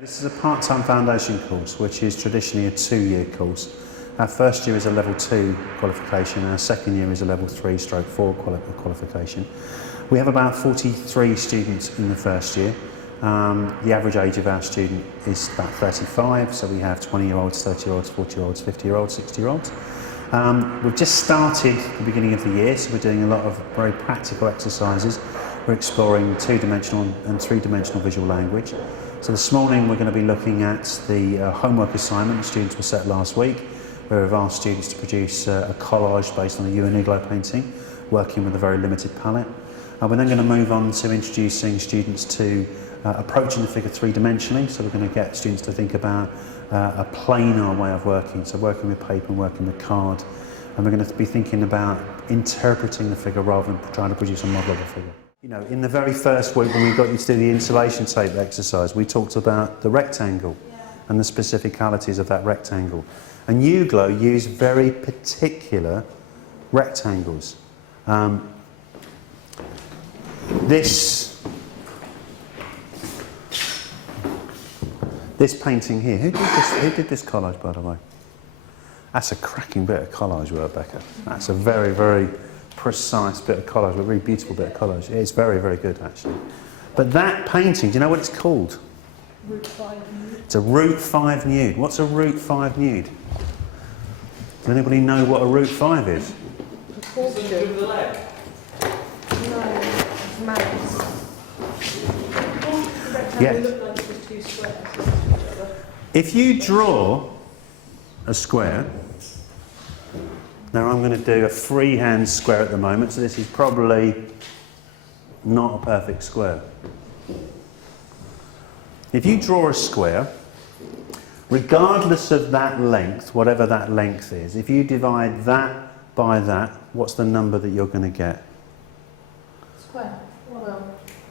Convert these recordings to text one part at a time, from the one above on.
This is a part-time foundation course, which is traditionally a 2-year course. Our first year is a level 2 qualification, our second year is a level 3/4 qualification. We have about 43 students in the first year. The average age of our student is about 35, so we have 20-year-olds, 30-year-olds, 40-year-olds, 50-year-olds, 60-year-olds. We've just started the beginning of the year, so we're doing a lot of very practical exercises. We're exploring 2-dimensional and 3-dimensional visual language. So this morning we're going to be looking at the homework assignment the students were set last week, where we've asked students to produce a collage based on a Euan Uglow painting, working with a very limited palette. We're then going to move on to introducing students to approaching the figure 3-dimensionally, so we're going to get students to think about a planar way of working, so working with paper and working with card. And we're going to be thinking about interpreting the figure rather than trying to produce a model of the figure. You know, in the very first week when we got you to do the insulation tape exercise, we talked about the rectangle and the specificalities of that rectangle. And Uglow used very particular rectangles. This painting here, who did this collage, by the way? That's a cracking bit of collage work, Becca. That's a very, very precise bit of collage, a really beautiful bit of collage. It's very, very good, actually. But that painting, do you know what it's called? Root 5 nude. It's a root 5 nude. What's a root 5 nude? Does anybody know what a root 5 is? Proportion. No, mouse. Yes. Look like it was 2 squares. If you draw a square, now I'm going to do a freehand square at the moment, so this is probably not a perfect square. If you draw a square, regardless of that length, whatever that length is, if you divide that by that, what's the number that you're going to get? Square. Well,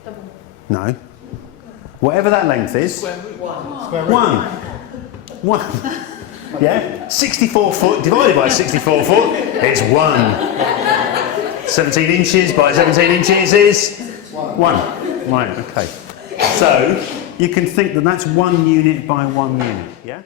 double. No. Whatever that length is. Square root 1. Square root. 1. Yeah? 64 foot divided by 64 foot, it's 1. 17 inches by 17 inches is 1. Right, okay. So, you can think that that's 1 unit by 1 unit, yeah?